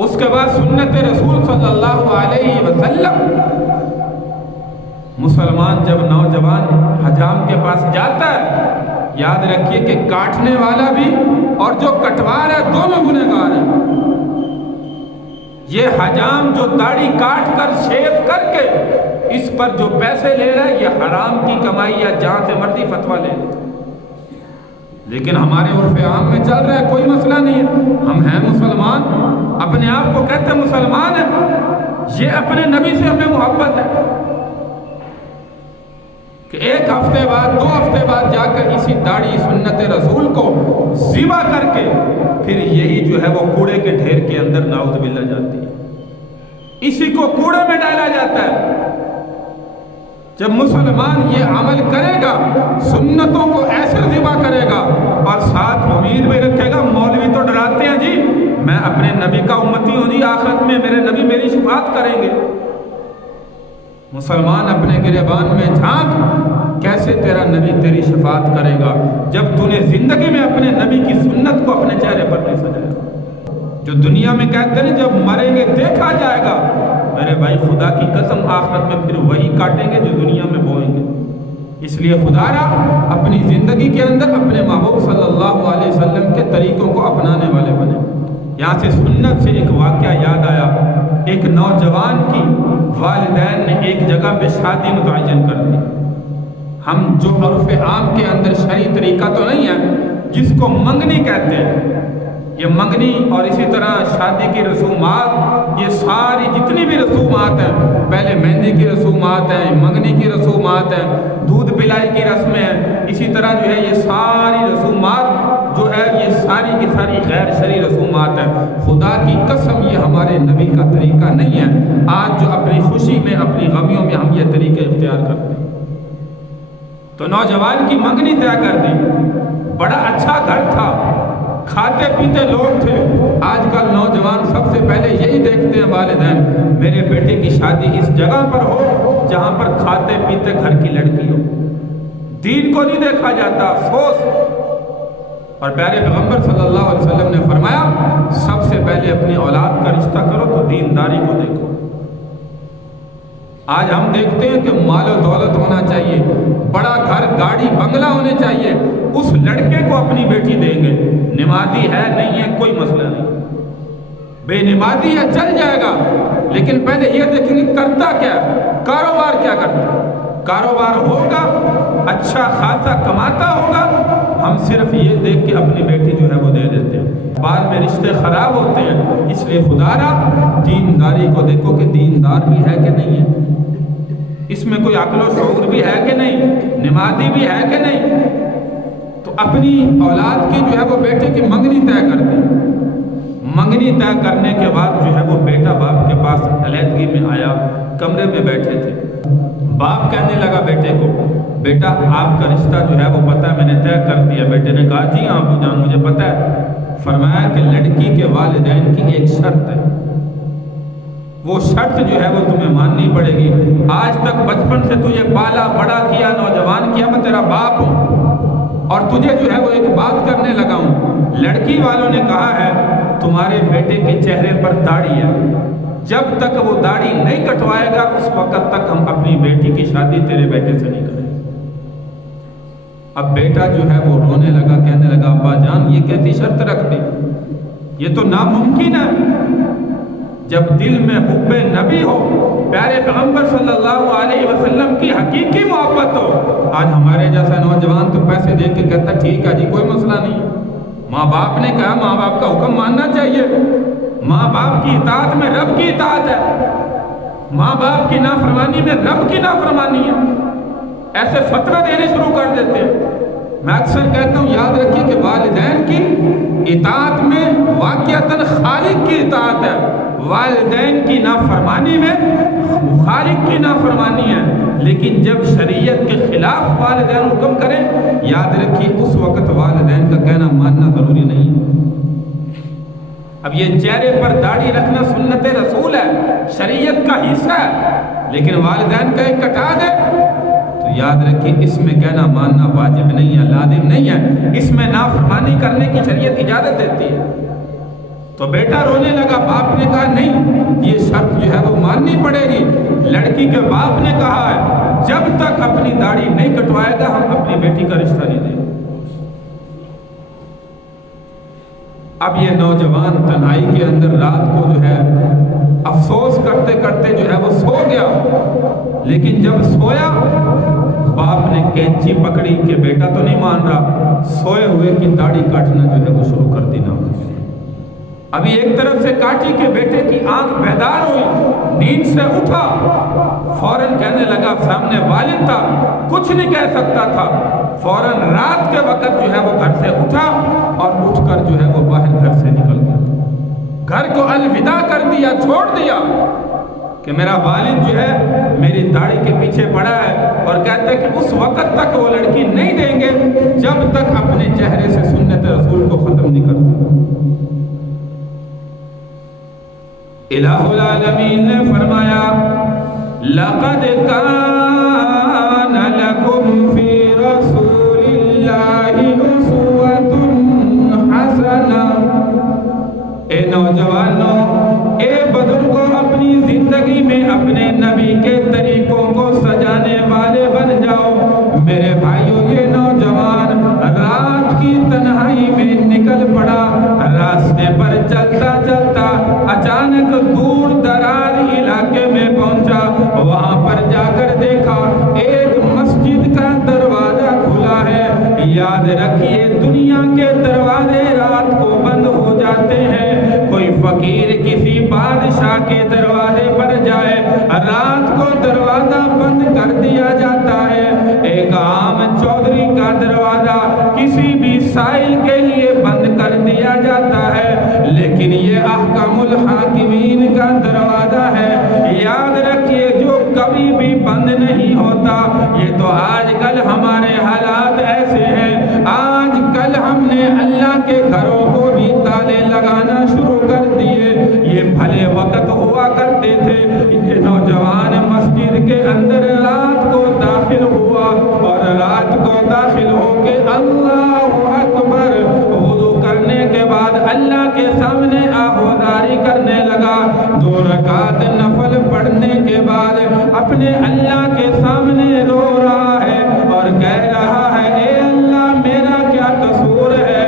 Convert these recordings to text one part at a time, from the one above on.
اس کے بعد سنت رسول صلی اللہ علیہ وسلم، مسلمان جب نوجوان حجام کے پاس جاتا ہے، یاد رکھیے کہ کاٹنے والا بھی اور جو کٹوا رہا ہے دونوں گنہگار ہیں۔ یہ حجام جو داڑھی کاٹ کر شیو کر کے اس پر جو پیسے لے رہا ہے، یہ حرام کی کمائی یا جہاں سے مرضی فتویٰ لے رہا ہے۔ لیکن ہمارے عرف عام میں چل رہا ہے، کوئی مسئلہ نہیں ہے، ہم ہیں مسلمان، اپنے آپ کو کہتے ہیں مسلمان ہیں، یہ اپنے نبی سے ہمیں محبت ہے کہ ایک ہفتے بعد 2 ہفتے بعد جا کر اسی داڑھی سنت رسول کو ذبح کر کے پھر یہی جو ہے وہ کوڑے کے ڈھیر کے اندر نعوذ باللہ جاتی ہے، اسی کو کوڑے میں ڈالا جاتا ہے۔ جب مسلمان یہ عمل کرے گا، سنتوں کو ایسے ذبح کرے گا اور ساتھ امید بھی رکھے گا، مولوی تو ڈراتے ہیں جی میں اپنے نبی کا امتی ہوں جی، آخرت میں میرے نبی میری شفاعت کریں گے۔ مسلمان اپنے گریبان میں جھانک، کیسے تیرا نبی تیری شفاعت کرے گا جب تو نے زندگی میں اپنے نبی کی سنت کو اپنے چہرے پر نہیں سجایا؟ جو دنیا میں کہتے ہیں جب مریں گے دیکھا جائے گا، میرے بھائی خدا کی قسم آخرت میں پھر وہی کاٹیں گے جو دنیا میں بوئیں گے۔ اس لیے خدا را اپنی زندگی کے اندر اپنے محبوب صلی اللہ علیہ وسلم کے طریقوں کو اپنانے والے بنے۔ یہاں سے سنت سے ایک واقعہ یاد آیا، ایک نوجوان کی والدین نے ایک جگہ پہ شادی متعین کر دی۔ ہم جو عرف عام کے اندر شرعی طریقہ تو نہیں ہے، جس کو منگنی کہتے ہیں، یہ منگنی اور اسی طرح شادی کی رسومات، یہ ساری جتنی بھی رسومات ہیں، پہلے مہندی کی رسومات ہیں، منگنی کی رسومات ہیں، دودھ پلائی کی رسمیں ہیں، اسی طرح جو ہے یہ ساری رسومات جو ہے یہ ساری کی ساری غیر شرعی رسومات ہیں۔ خدا کی قسم یہ ہمارے نبی کا طریقہ نہیں ہے۔ آج جو اپنی خوشی میں اپنی غمیوں میں ہم یہ طریقے اختیار کرتے ہیں۔ تو نوجوان کی منگنی طے کر دی، بڑا اچھا گھر تھا، کھاتے پیتے لوگ تھے۔ آج کل نوجوان سب سے پہلے یہی دیکھتے ہیں والدین، میرے بیٹے کی شادی اس جگہ پر ہو جہاں پر کھاتے پیتے گھر کی لڑکی ہو، دین کو نہیں دیکھا جاتا، افسوس۔ اور پیارے پیغمبر صلی اللہ علیہ وسلم نے فرمایا سب سے پہلے اپنی اولاد کا رشتہ کرو تو دینداری کو دیکھو۔ آج ہم دیکھتے ہیں کہ مال و دولت ہونا چاہیے، بڑا گھر گاڑی بنگلہ ہونے چاہیے، اس لڑکے کو اپنی بیٹی دیں گے، نمازی ہے نہیں ہے کوئی مسئلہ نہیں، بے نمازی ہے چل جائے گا، لیکن پہلے یہ دیکھیں گے کرتا کیا، کاروبار کیا کرتا، کاروبار ہوگا اچھا خاصا کماتا ہوگا، ہم صرف یہ دیکھ کے اپنی بیٹی جو ہے وہ دے دیتے ہیں، بعد میں رشتے خراب ہوتے ہیں۔ اس لیے خدا را دینداری کو دیکھو کہ دیندار بھی ہے کہ نہیں ہے، اس میں کوئی عقل و شعور بھی ہے کہ نہیں، نمازی بھی ہے کہ نہیں۔ تو اپنی اولاد کی جو ہے وہ بیٹے کی منگنی طے کر دی۔ منگنی طے کرنے کے بعد جو ہے وہ بیٹا باپ کے پاس علیحدگی میں آیا، کمرے میں بیٹھے تھے۔ باپ کہنے لگا بیٹے کو، بیٹا آپ کا رشتہ جو ہے وہ پتہ ہے میں نے طے کر دیا۔ بیٹے نے کہا جی ابو جان مجھے پتہ ہے۔ فرمایا کہ لڑکی کے والدین کی ایک شرط ہے، وہ شرط جو ہے وہ تمہیں ماننی پڑے گی۔ آج تک بچپن سے تجھے پالا بڑا کیا، نوجوان کیا، میں تیرا باپ ہوں اور تجھے جو ہے وہ ایک بات کرنے لگا ہوں۔ لڑکی والوں نے کہا ہے تمہارے بیٹے کے چہرے پر داڑھی ہے، جب تک وہ داڑھی نہیں کٹوائے گا اس وقت تک ہم اپنی بیٹی کی شادی تیرے بیٹے سے نہیں کریں گے۔ اب بیٹا جو ہے وہ رونے لگا، کہنے لگا ابا جان یہ کیسی شرط رکھ دی، یہ تو ناممکن ہے۔ جب دل میں حب نبی ہو، پیارے پیغمبر صلی اللہ علیہ وسلم کی حقیقی محبت ہو، آج ہمارے جیسا نوجوان تو پیسے دے کے کہتا ٹھیک ہے جی کوئی مسئلہ نہیں، ماں باپ نے کہا ماں باپ کا حکم ماننا چاہیے، ماں باپ کی اطاعت میں رب کی اطاعت ہے، ماں باپ کی نافرمانی میں رب کی نافرمانی ہے، ایسے فتوے دینے شروع کر دیتے ہیں۔ میں اکثر کہتا ہوں یاد رکھیے کہ والدین کی اطاعت میں واقعتاً خالق کی اطاعت ہے، والدین کی نافرمانی میں خالق کی نافرمانی ہے، لیکن جب شریعت کے خلاف والدین حکم کریں یاد رکھیے اس وقت والدین کا کہنا ماننا ضروری نہیں ہے۔ اب یہ چہرے پر داڑھی رکھنا سنت رسول ہے، شریعت کا حصہ ہے، لیکن والدین کا ایک کٹا دے تو یاد رکھیے اس میں کہنا ماننا واجب نہیں ہے، لازم نہیں ہے، اس میں نافرمانی کرنے کی شریعت اجازت دیتی ہے۔ تو بیٹا رونے لگا. باپ نے کہا نہیں، یہ شرط جو ہے وہ ماننی پڑے گی. لڑکی کے باپ نے کہا ہے جب تک اپنی داڑھی نہیں کٹوائے گا ہم اپنی بیٹی کا رشتہ نہیں دیں گے. اب یہ نوجوان تنہائی کے اندر رات کو جو ہے افسوس کرتے کرتے جو ہے وہ سو گیا. لیکن جب سویا باپ نے کینچی پکڑی کہ بیٹا تو نہیں مان رہا، سوئے ہوئے کی داڑھی کاٹنا جو ہے وہ شروع کر دینا. ابھی ایک طرف سے کاٹی کہ بیٹے کی آنکھ بیدار ہوئی، نیند سے اٹھا، فوراً کہنے لگا. سامنے والد تھا، کچھ نہیں کہہ سکتا تھا. فوراً رات کے وقت جو ہے وہ گھر سے اٹھا اور اٹھ کر جو ہے وہ باہر گھر سے نکل گیا. گھر کو الوداع کر دیا، چھوڑ دیا کہ میرا والد جو ہے میری داڑھی کے پیچھے پڑا ہے اور کہتا ہے کہ اس وقت تک وہ لڑکی نہیں دیں گے جب تک اپنے چہرے سے سنت رسول کو ختم نہیں کرتے. الہ العالمین نے فرمایا لَقَدْ كَانَ لَكُمْ فِي رَسُولِ اللَّهِ أُسْوَةٌ حَسَنَةٌ. اے نوجوانوں، اے بزرگوں، اپنی زندگی میں اپنے نبی کے طریقوں کو سجانے والے بن جاؤ. میرے بھائیوں، یہ نوجوان رات کی تنہائی میں نکل پڑا. راستے پر چلتا چلتا اچانک دور دراز علاقے میں پہنچا. وہاں پر جا کر دیکھا ایک مسجد کا دروازہ کھلا ہے. یاد رکھیے دنیا کے دروازے رات کو بند ہو جاتے ہیں. کوئی فقیر کسی بادشاہ کے دروازے پر جائے رات کو دروازہ بند کر دیا جاتا ہے. ایک عام چودھری کا دروازہ کسی بھی سائل کے لیے بند کر دیا جاتا ہے. لیکن یہ احکم الحاکمین کا دروازہ ہے. یاد رکھیے جو کبھی بھی بند نہیں ہوتا. یہ تو آج کل ہمارے حالات ایسے ہیں. آج کل ہم نے اللہ کے گھروں کو بھی تالے لگانا شروع کر دیے. یہ بھلے وقت ہوا کرتے تھے. یہ نوجوان مسجد کے اندر رات کو داخل ہوا اور رات کو داخل ہو کے اللہ اکبر وضو کرنے کے بعد اللہ کے سامنے آہوداری کرنے لگا. 2 رکعت نفل پڑھنے کے بعد اپنے اللہ کے سامنے رو رہا ہے اور کہہ رہا ہے اے اللہ میرا کیا قصور ہے؟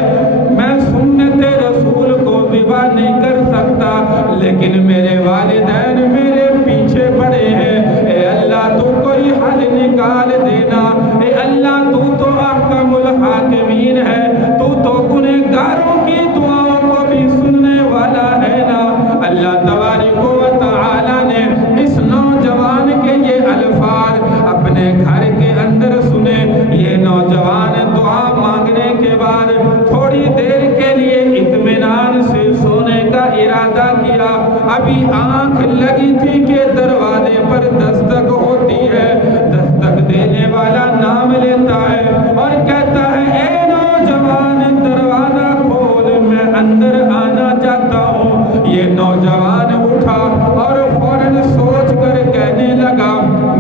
میں سنت رسول کو ذبح نہیں کر سکتا لیکن میرے والدین میرے پیچھے پڑے ہیں. اے اللہ تو کوئی حل نکال دینا. اے اللہ تو احکم الحاکمین ہے. تو گنہگاروں کی دعاؤں کو بھی سننے والا ہے نا. اللہ تبارک و تعالی نے اس نوجوان کے یہ الفاظ اپنے گھر کے اندر سنے. یہ نوجوان دعا مانگنے کے بعد تھوڑی دیر کے لیے اطمینان سے سونے کا ارادہ کیا. ابھی آنکھ لگی تھی کہ دروازے پر دستک ہوتی ہے. دستک دینے والا نام لیتا ہے اور کہتا ہے اے نوجوان دروازہ کھول، میں اندر آنا چاہتا ہوں. یہ نوجوان اٹھا اور فوراً سوچ کر کہنے لگا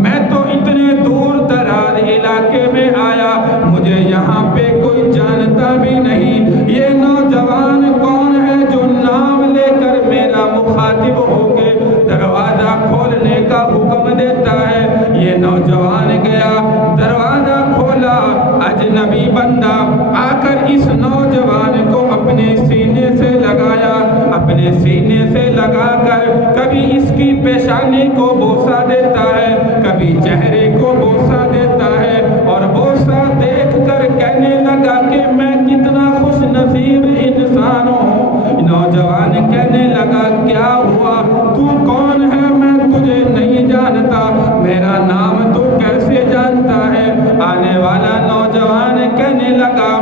میں تو اتنے دور دراز علاقے میں آیا، مجھے یہاں پہ کوئی جانتا بھی نہیں. یہ نوجوان کون ہے جو نام لے کر میرا مخاطب ہو کے دروازہ کھولنے کا حکم دیتا ہے؟ یہ نوجوان گیا، دروازہ کھولا. اجنبی بندہ آ کر اس نوجوان کو اپنے سینے سے لگایا. اپنے سینے سے لگا کر کبھی اس کی پیشانی کو بوسہ دیتا ہے، کبھی چہرے کو بوسہ دیتا ہے اور بوسہ دیکھ کر کہنے لگا کہ میں کتنا خوش نصیب انسان ہوں. نوجوان کہنے لگا کیا ہوا؟ تو کون ہے؟ میں تجھے نہیں جانتا. میرا نام تو کیسے جانتا ہے؟ آنے والا نوجوان کہنے لگا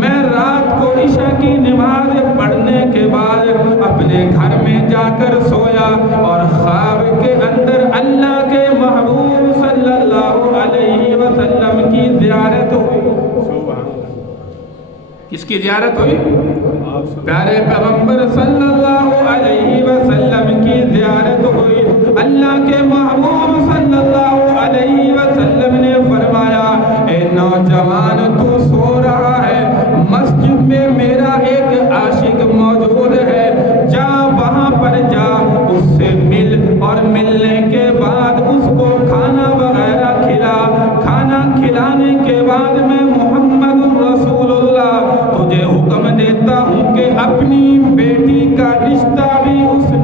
میں رات کو عشاء کی نماز پڑھنے کے بعد اپنے گھر میں جا کر سویا اور خواب کے اندر اللہ کے محبوب صلی اللہ علیہ وسلم کی زیارت ہوئی. کس کی زیارت ہوئی؟ پیارے پیغمبر صلی اللہ علیہ وسلم کی زیارت ہوئی. اللہ کے محبوب صلی اللہ علیہ وسلم نے فرمایا اے نوجوان تو سو رہا ہے، مسجد میں میرا ایک عاشق موجود ہے، جا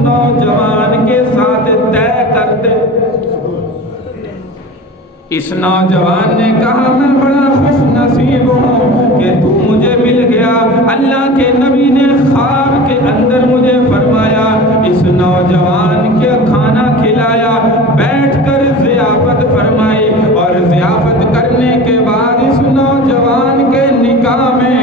نوجوان کے ساتھ طے کر دے۔ اس نوجوان نے کہا میں بڑا خوش نصیب ہوں کہ تو مجھے مل گیا۔ اللہ کے نبی نے خواب کے اندر مجھے فرمایا، اس نوجوان کے کھانا کھلایا، بیٹھ کر ضیافت فرمائی، اور ضیافت کرنے کے بعد اس نوجوان کے نکاح میں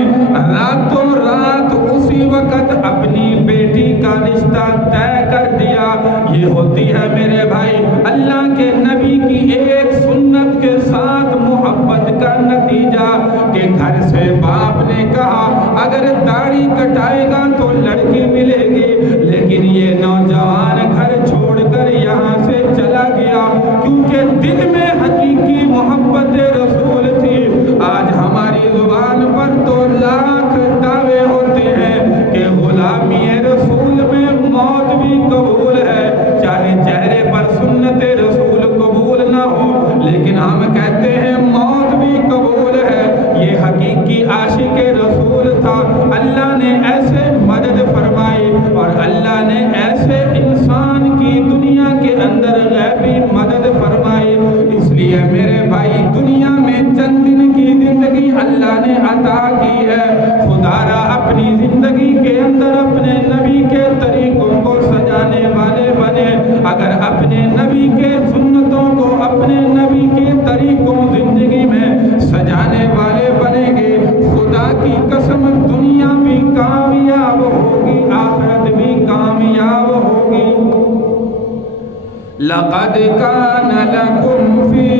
راتوں رات اسی وقت اپنی بیٹی کا رشتہ طے کر دیا۔ یہ ہوتی ہے میرے بھائی اللہ کے نبی کی ایک سنت کے ساتھ محبت کا نتیجہ، کہ گھر سے باپ نے کہا اگر داڑھی کٹائے گا تو لڑکی ملے گی، لیکن یہ نوجوان گھر چھوڑ کر یہاں سے چلا گیا کیونکہ دل میں حقیقی محبت رسول تھی۔ آج ہماری زبان پر تو لاکھ دعوے ہوتے ہیں کہ غلامی رسول میں موت بھی قبول ہے، چاہے چہرے پر سنت رسول قبول نہ ہو، لیکن ہم کہتے ہیں موت بھی قبول ہے۔ یہ حقیقی عاشق رسول تھا، اللہ نے ایسے مدد فرمائی اور اللہ نے ایسے انسان کی دنیا کے اندر غیبی مدد فرمائی۔ اس لیے میرے بھائی دنیا میں چند دن کی زندگی اللہ نے عطا کی ہے، خدا را اپنی زندگی کے اندر اپنے نبی کے طریقوں کو سجانے والے بنے۔ اگر اپنے نبی کے سنتوں کو اپنے نبی کے طریقوں زندگی میں سجانے والے بنیں گے، خدا کی قسم دنیا بھی کامیاب ہوگی، آخرت بھی کامیاب ہوگی۔ لقد كان لكم في